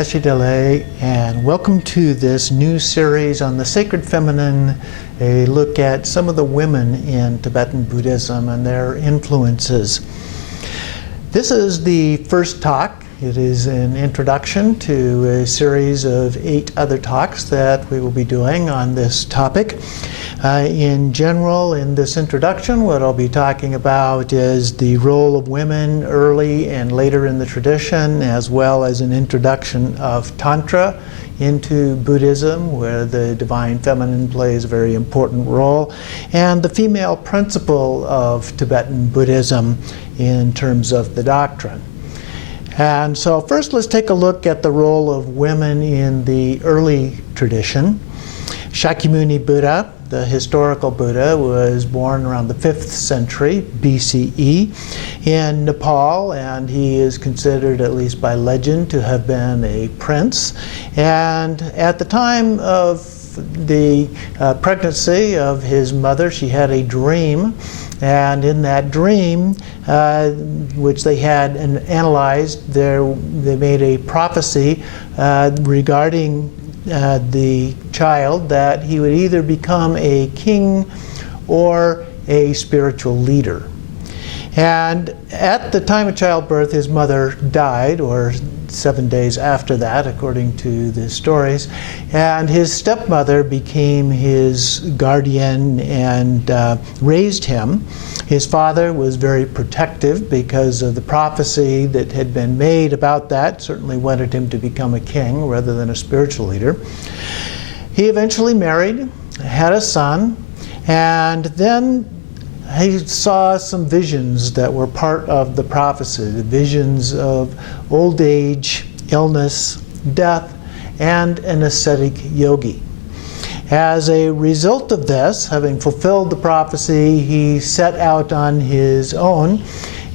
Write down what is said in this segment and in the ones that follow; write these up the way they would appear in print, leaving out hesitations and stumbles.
Tashidele, and welcome to this new series on the sacred feminine, a look at some of the women in Tibetan Buddhism and their influences. This is the first talk. It is an introduction to a series of 8 other talks that we will be doing on this topic. In general, in this introduction, what I'll be talking about is the role of women early and later in the tradition, as well as an introduction of Tantra into Buddhism, where the divine feminine plays a very important role, and the female principle of Tibetan Buddhism in terms of the doctrine. And so first let's take a look at the role of women in the early tradition. Shakyamuni Buddha, the historical Buddha, was born around the 5th century BCE in Nepal, and he is considered, at least by legend, to have been a prince. And at the time of the pregnancy of his mother, she had a dream, and in that dream, which they had analyzed, they made a prophecy regarding the child, that he would either become a king or a spiritual leader. And at the time of childbirth, his mother died, or 7 days after that, according to the stories, and his stepmother became his guardian and raised him. His father was very protective because of the prophecy that had been made about that, certainly wanted him to become a king rather than a spiritual leader. He eventually married, had a son, and then he saw some visions that were part of the prophecy, the visions of old age, illness, death, and an ascetic yogi. As a result of this, having fulfilled the prophecy, he set out on his own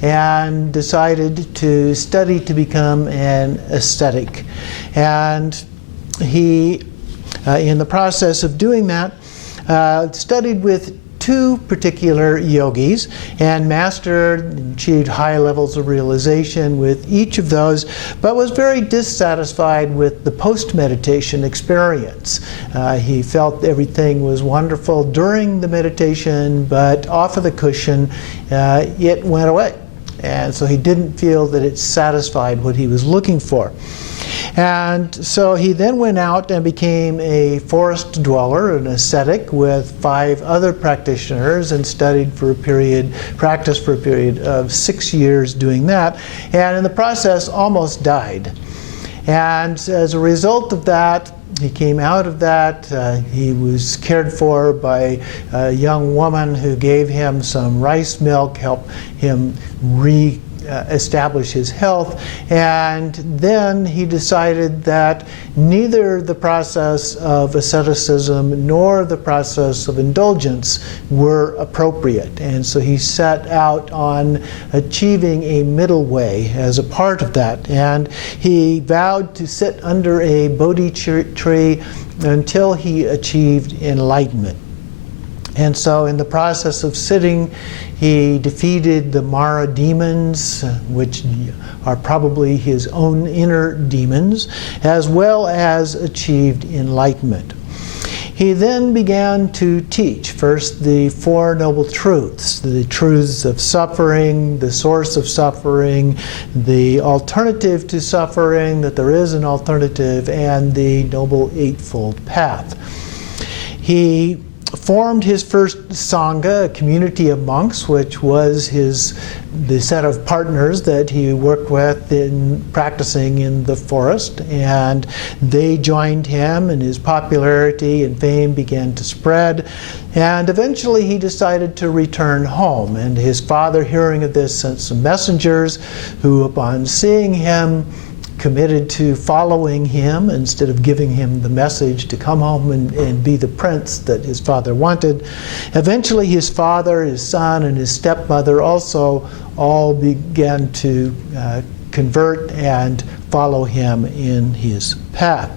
and decided to study to become an ascetic. And he, in the process of doing that, studied with 2 particular yogis and mastered and achieved high levels of realization with each of those, but was very dissatisfied with the post-meditation experience. He felt everything was wonderful during the meditation, but off of the cushion, it went away. And so he didn't feel that it satisfied what he was looking for. And so he then went out and became a forest dweller, an ascetic, with 5 other practitioners, and practiced for a period of 6 years doing that, and in the process almost died. And as a result of that, he came out of that. He was cared for by a young woman who gave him some rice milk, helped him establish his health, and then he decided that neither the process of asceticism nor the process of indulgence were appropriate, and so he set out on achieving a middle way as a part of that, and he vowed to sit under a Bodhi tree until he achieved enlightenment. And so in the process of sitting, he defeated the Mara demons, which are probably his own inner demons, as well as achieved enlightenment. He then began to teach first the 4 noble truths, the truths of suffering, the source of suffering, the alternative to suffering, that there is an alternative, and the Noble Eightfold Path. He formed his first sangha, a community of monks, which was the set of partners that he worked with in practicing in the forest, and they joined him, and his popularity and fame began to spread, and eventually he decided to return home. And his father, hearing of this, sent some messengers who, upon seeing him, committed to following him instead of giving him the message to come home and be the prince that his father wanted. Eventually his father, his son, and his stepmother also all began to convert and follow him in his path.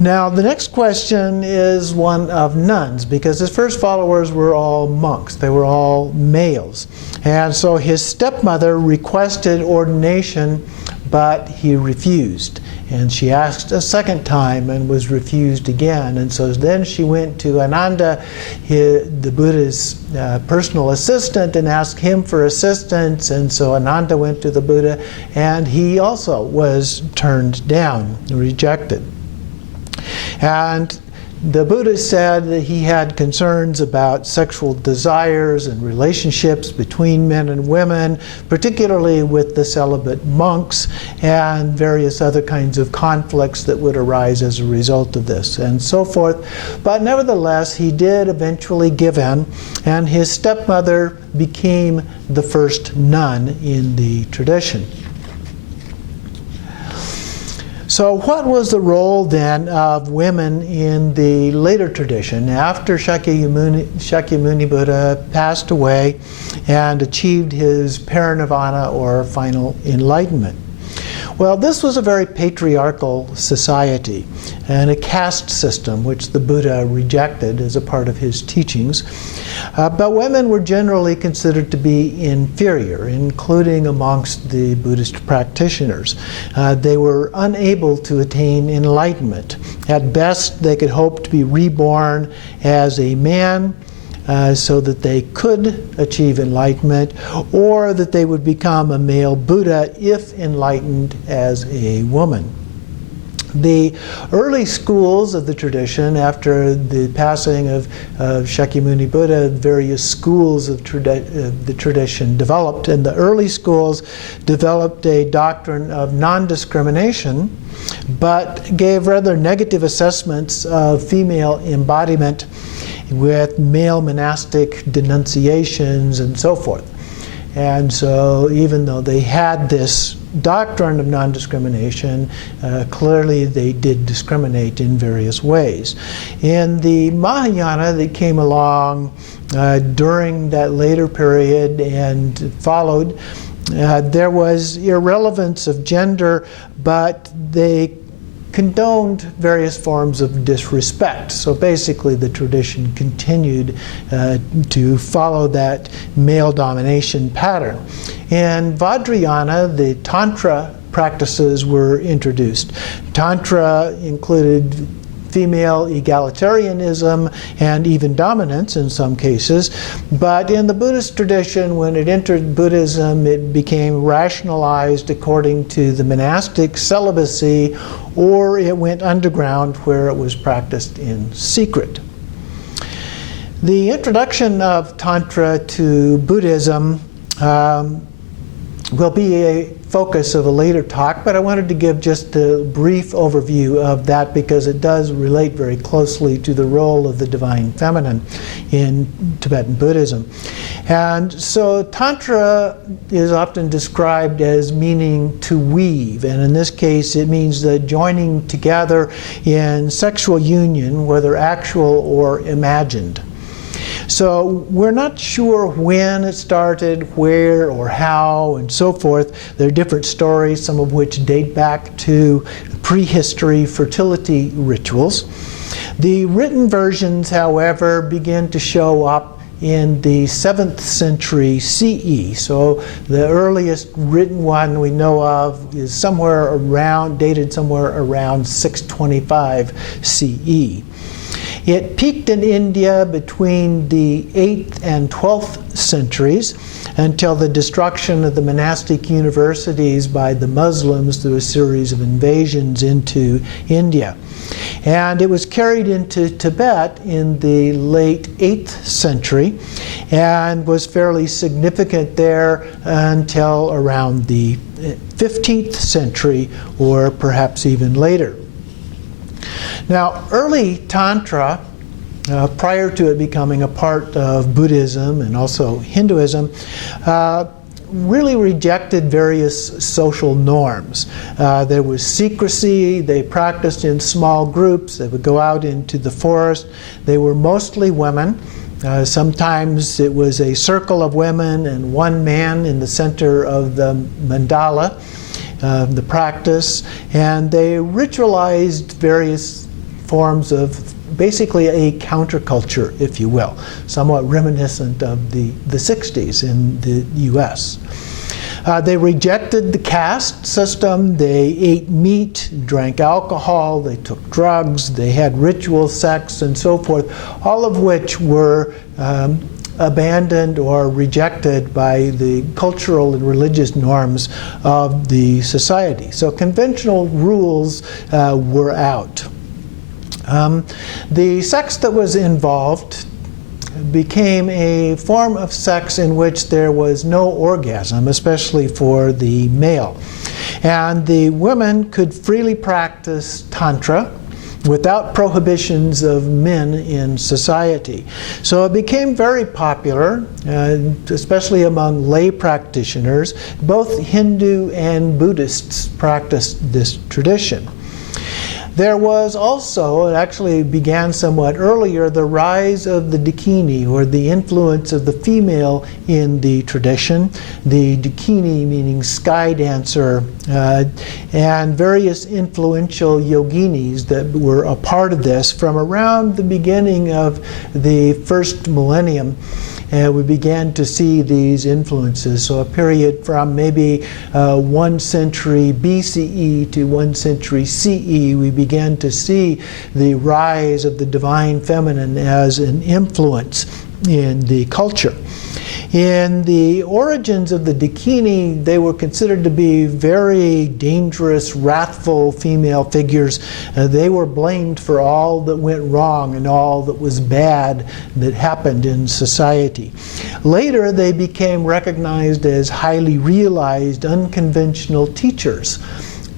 Now, the next question is one of nuns, because his first followers were all monks. They were all males. And so his stepmother requested ordination, but he refused. And she asked a second time and was refused again. And so then she went to Ananda, the Buddha's personal assistant, and asked him for assistance. And so Ananda went to the Buddha, and he also was turned down, rejected. And the Buddha said that he had concerns about sexual desires and relationships between men and women, particularly with the celibate monks, and various other kinds of conflicts that would arise as a result of this, and so forth. But nevertheless, he did eventually give in, and his stepmother became the first nun in the tradition. So what was the role then of women in the later tradition after Shakyamuni Buddha passed away and achieved his parinirvana, or final enlightenment? Well, this was a very patriarchal society and a caste system which the Buddha rejected as a part of his teachings. But women were generally considered to be inferior, including amongst the Buddhist practitioners. They were unable to attain enlightenment. At best, they could hope to be reborn as a man, so that they could achieve enlightenment, or that they would become a male Buddha if enlightened as a woman. The early schools of the tradition, after the passing of Shakyamuni Buddha, various schools of the tradition developed, and the early schools developed a doctrine of non-discrimination, but gave rather negative assessments of female embodiment with male monastic denunciations and so forth. And so even though they had this doctrine of non-discrimination, clearly they did discriminate in various ways. In the Mahayana that came along during that later period and followed, there was irrelevance of gender, but they condoned various forms of disrespect. So basically the tradition continued to follow that male domination pattern. In Vajrayana, the Tantra practices were introduced. Tantra included female egalitarianism and even dominance in some cases. But in the Buddhist tradition, when it entered Buddhism, it became rationalized according to the monastic celibacy, or it went underground where it was practiced in secret. The introduction of Tantra to Buddhism will be a focus of a later talk, but I wanted to give just a brief overview of that because it does relate very closely to the role of the Divine Feminine in Tibetan Buddhism. And so Tantra is often described as meaning to weave, and in this case it means the joining together in sexual union, whether actual or imagined. So we're not sure when it started, where or how, and so forth. There are different stories, some of which date back to prehistory fertility rituals. The written versions, however, begin to show up in the 7th century CE. So the earliest written one we know of is dated somewhere around 625 CE. It peaked in India between the 8th and 12th centuries until the destruction of the monastic universities by the Muslims through a series of invasions into India. And it was carried into Tibet in the late 8th century and was fairly significant there until around the 15th century, or perhaps even later. Now, early Tantra, prior to it becoming a part of Buddhism and also Hinduism, really rejected various social norms. There was secrecy. They practiced in small groups. They would go out into the forest. They were mostly women. Sometimes it was a circle of women and one man in the center of the mandala, the practice. And they ritualized various forms of basically a counterculture, if you will, somewhat reminiscent of the 60s in the US. They rejected the caste system. They ate meat, drank alcohol, they took drugs, they had ritual sex, and so forth, all of which were abandoned or rejected by the cultural and religious norms of the society. So conventional rules were out. The sex that was involved became a form of sex in which there was no orgasm, especially for the male. And the women could freely practice Tantra without prohibitions of men in society. So it became very popular, especially among lay practitioners. Both Hindu and Buddhists practiced this tradition. There was also, it actually began somewhat earlier, the rise of the Dakini, or the influence of the female in the tradition. The Dakini meaning sky dancer, and various influential yoginis that were a part of this from around the beginning of the first millennium. We began to see these influences. So a period from maybe 1 century BCE to 1 century CE, we began to see the rise of the divine feminine as an influence in the culture. In the origins of the Dakini, they were considered to be very dangerous, wrathful female figures. They were blamed for all that went wrong and all that was bad that happened in society. Later, they became recognized as highly realized, unconventional teachers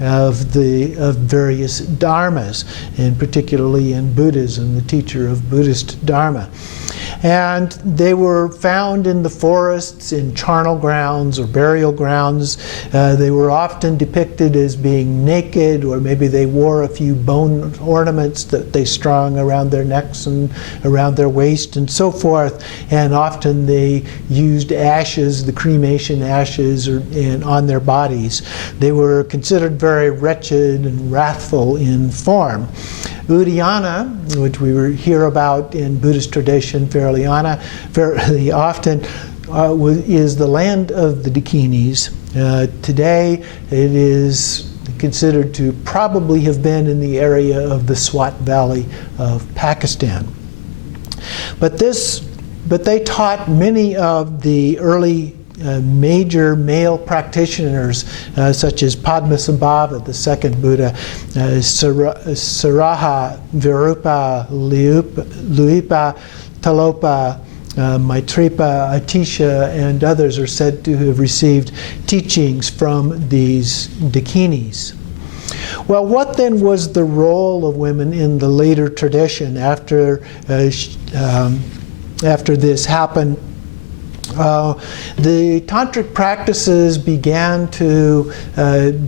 of various dharmas, and particularly in Buddhism, the teacher of Buddhist dharma. And they were found in the forests, in charnel grounds or burial grounds. They were often depicted as being naked, or maybe they wore a few bone ornaments that they strung around their necks and around their waist and so forth. And often they used ashes, the cremation ashes, on their bodies. They were considered very wretched and wrathful in form. Udayana, which we hear about in Buddhist tradition fairly often, is the land of the Dakinis. Today it is considered to probably have been in the area of the Swat Valley of Pakistan. But they taught many of the early major male practitioners, such as Padmasambhava, the second Buddha, Saraha, Virupa, Luipa, Talopa, Maitripa, Atisha, and others are said to have received teachings from these Dakinis. Well, what then was the role of women in the later tradition after this happened? The tantric practices began to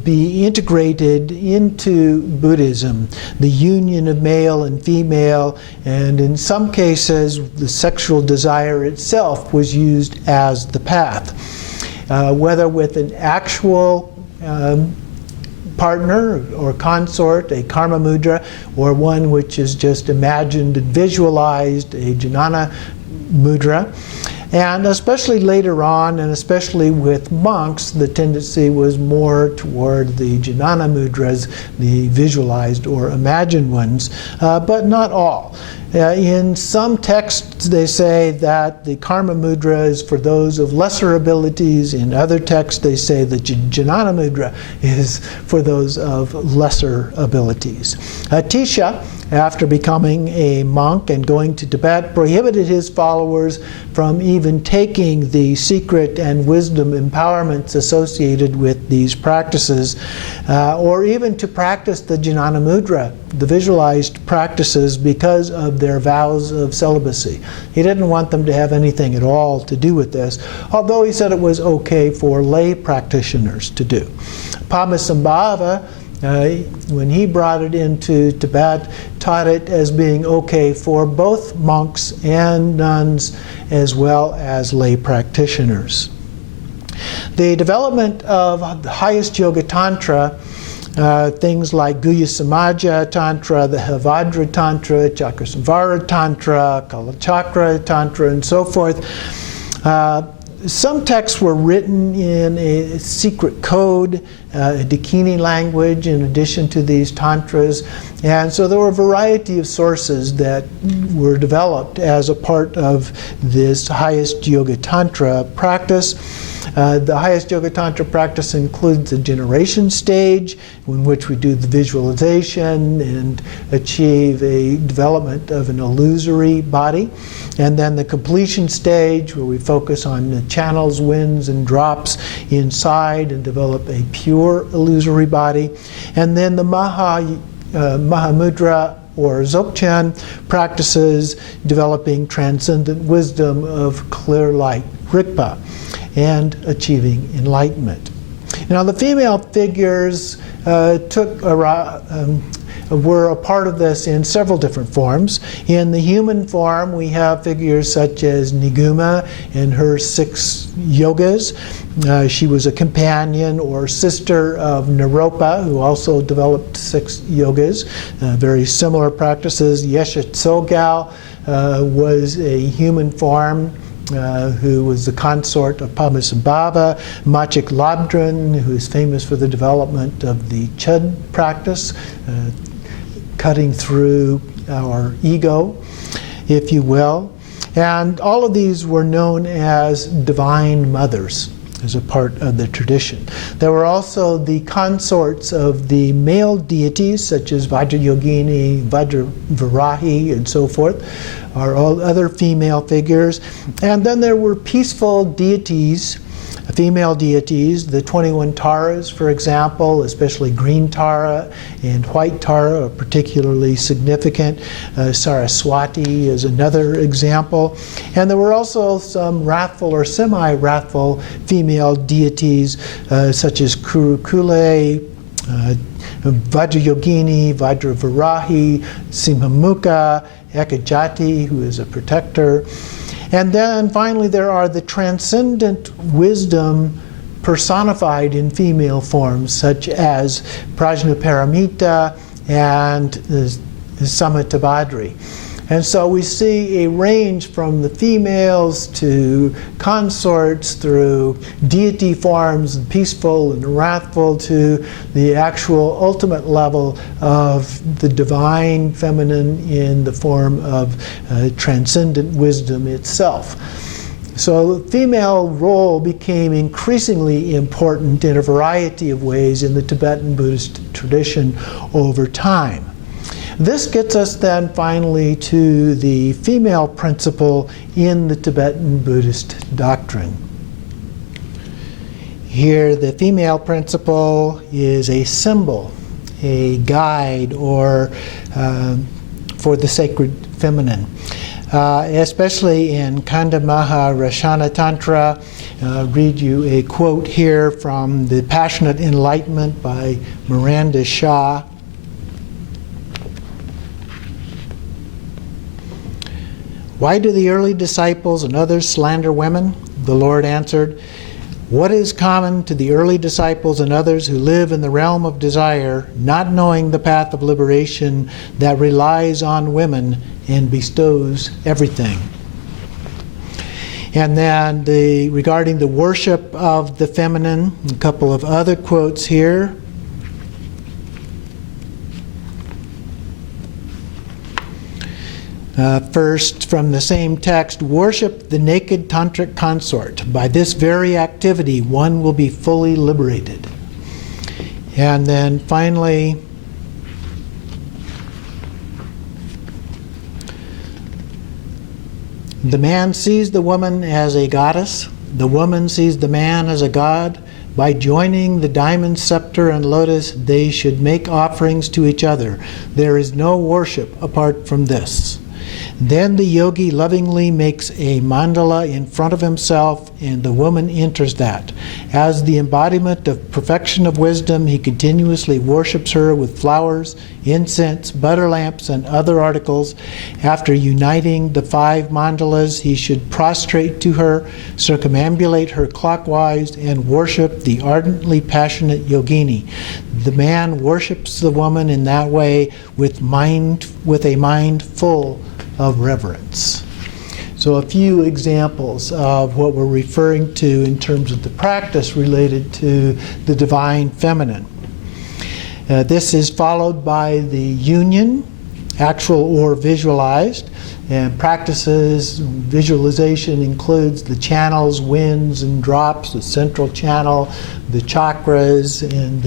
be integrated into Buddhism, the union of male and female, and in some cases the sexual desire itself was used as the path. Whether with an actual partner or consort, a karma mudra, or one which is just imagined and visualized, a jnana mudra. And especially later on, and especially with monks, the tendency was more toward the jnana mudras, the visualized or imagined ones, but not all. In some texts they say that the karma mudra is for those of lesser abilities. In other texts they say the jnana mudra is for those of lesser abilities. Atisha, after becoming a monk and going to Tibet, prohibited his followers from even taking the secret and wisdom empowerments associated with these practices, or even to practice the jnana mudra, the visualized practices, because of their vows of celibacy. He didn't want them to have anything at all to do with this, although he said it was okay for lay practitioners to do. Padmasambhava, when he brought it into Tibet, taught it as being okay for both monks and nuns, as well as lay practitioners. The development of the highest yoga tantra, things like Guhya Samaja Tantra, the Havadra Tantra, Chakrasamvara Tantra, Kalachakra Tantra, and so forth, some texts were written in a secret code, a Dakini language, in addition to these tantras. And so there were a variety of sources that were developed as a part of this highest yoga tantra practice. The highest yoga tantra practice includes the generation stage, in which we do the visualization and achieve a development of an illusory body. And then the completion stage, where we focus on the channels, winds, and drops inside and develop a pure illusory body. And then the Mahamudra or Dzogchen practices developing transcendent wisdom of clear light, Rigpa, and achieving enlightenment. Now the female figures were a part of this in several different forms. In the human form, we have figures such as Niguma and her 6 yogas. She was a companion or sister of Naropa, who also developed 6 yogas, very similar practices. Yeshe Tsogyal was a human form, who was the consort of Padmasambhava. Machik Labdran, who is famous for the development of the Chud practice, cutting through our ego, if you will. And all of these were known as divine mothers as a part of the tradition. There were also the consorts of the male deities, such as Vajrayogini, Vajravarahi, and so forth, are all other female figures. And then there were peaceful deities, female deities, the 21 Taras, for example, especially green Tara and white Tara are particularly significant. Saraswati is another example. And there were also some wrathful or semi-wrathful female deities, such as Kurukule, Vajrayogini, Vajravarahi, Simhamukha, Ekajati, who is a protector. And then finally there are the transcendent wisdom personified in female forms, such as Prajnaparamita and Samatavadri. And so we see a range from the females to consorts, through deity forms, peaceful and wrathful, to the actual ultimate level of the divine feminine in the form of transcendent wisdom itself. So the female role became increasingly important in a variety of ways in the Tibetan Buddhist tradition over time. This gets us then finally to the female principle in the Tibetan Buddhist doctrine. Here the female principle is a symbol, a guide, or for the sacred feminine. Especially in Kanda Maha Rashana Tantra, read you a quote here from The Passionate Enlightenment by Miranda Shah. Why do the early disciples and others slander women? The Lord answered, what is common to the early disciples and others who live in the realm of desire, not knowing the path of liberation that relies on women and bestows everything? And then regarding the worship of the feminine, a couple of other quotes here. First, from the same text, worship the naked tantric consort. By this very activity, one will be fully liberated. And then finally, the man sees the woman as a goddess. The woman sees the man as a god. By joining the diamond scepter and lotus, they should make offerings to each other. There is no worship apart from this. Then the yogi lovingly makes a mandala in front of himself, and the woman enters that. As the embodiment of perfection of wisdom, he continuously worships her with flowers, incense, butter lamps, and other articles. After uniting the 5 mandalas, he should prostrate to her, circumambulate her clockwise, and worship the ardently passionate yogini. The man worships the woman in that way with a mind full of reverence. So a few examples of what we're referring to in terms of the practice related to the divine feminine. This is followed by the union, actual or visualized, and practices. Visualization includes the channels, winds and drops, the central channel, the chakras, and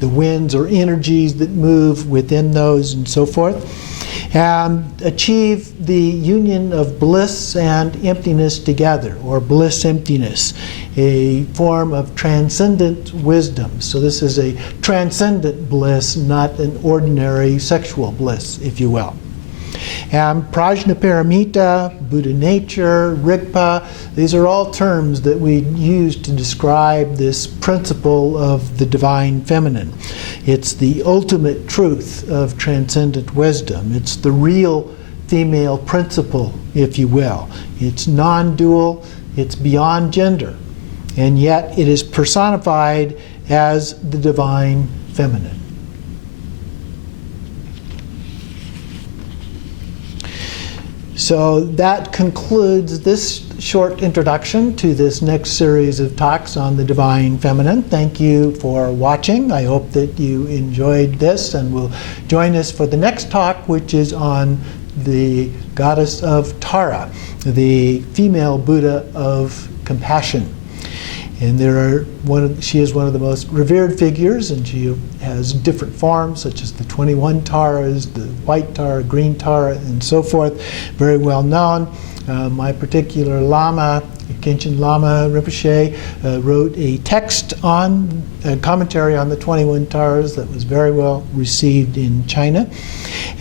the winds or energies that move within those and so forth. Achieve the union of bliss and emptiness together, or bliss emptiness, a form of transcendent wisdom. So this is a transcendent bliss, not an ordinary sexual bliss, if you will. Prajnaparamita, Buddha nature, Rigpa, these are all terms that we use to describe this principle of the divine feminine. It's the ultimate truth of transcendent wisdom. It's the real female principle, if you will. It's non-dual, it's beyond gender, and yet it is personified as the divine feminine. So that concludes this short introduction to this next series of talks on the divine feminine. Thank you for watching. I hope that you enjoyed this and will join us for the next talk, which is on the goddess of Tara, the female Buddha of compassion. And she is one of the most revered figures, and she has different forms, such as the 21 Taras, the white Tara, green Tara, and so forth. Very well known. My particular Lama, Khenchen Lama Rinpoche, wrote a text on, a commentary on the 21 Taras that was very well received in China.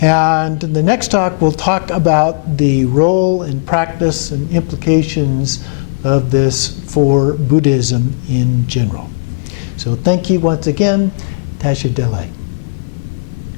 And in the next talk, we'll talk about the role and practice and implications of this for Buddhism in general. So thank you once again. Tasha Dele.